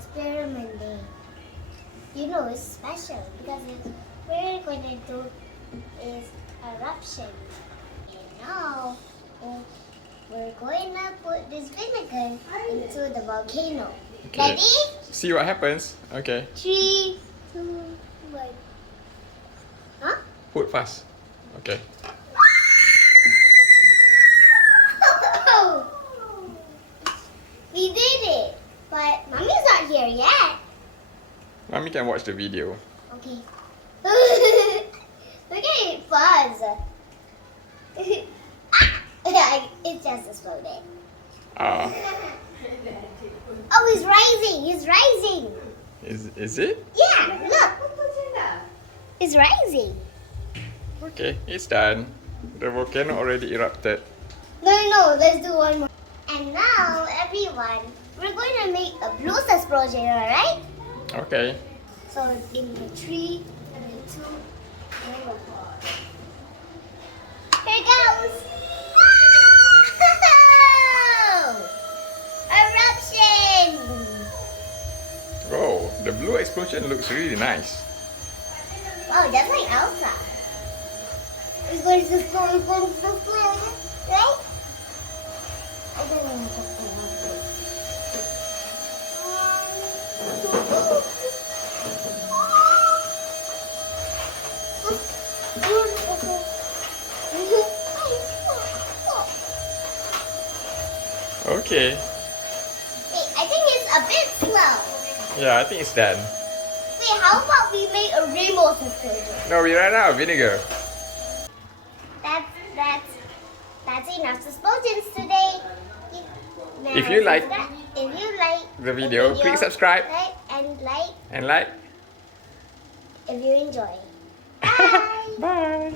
experiment day. You know, it's special because we're going to do is eruption. And now we're going to put this vinegar into the volcano. Okay. Ready? See what happens. Okay. 3, 2, 1. Huh? Put fast. Okay. We did it, but Mommy's not here yet. Mommy can watch the video. Okay. Look at it fuzz. It just exploded. Ah. Oh, he's rising. He's rising. Is it? Yeah, look. It's rising. Okay, it's done. The volcano already erupted. No, let's do one more. And now, everyone, we're going to make a blue explosion, alright? Okay. So, in the 3, and the 2, and 1. Here it goes! Wow! Eruption! Oh, the blue explosion looks really nice. Wow, just like Elsa. It's going to explode, right? I don't know what to Okay. Wait, I think it's a bit slow. Yeah, I think it's done. Wait, how about we make a rainbow explosion? No, we ran out of vinegar. That's enough explosions today. If you like the video, click subscribe like and like. if you enjoy. Bye. Bye.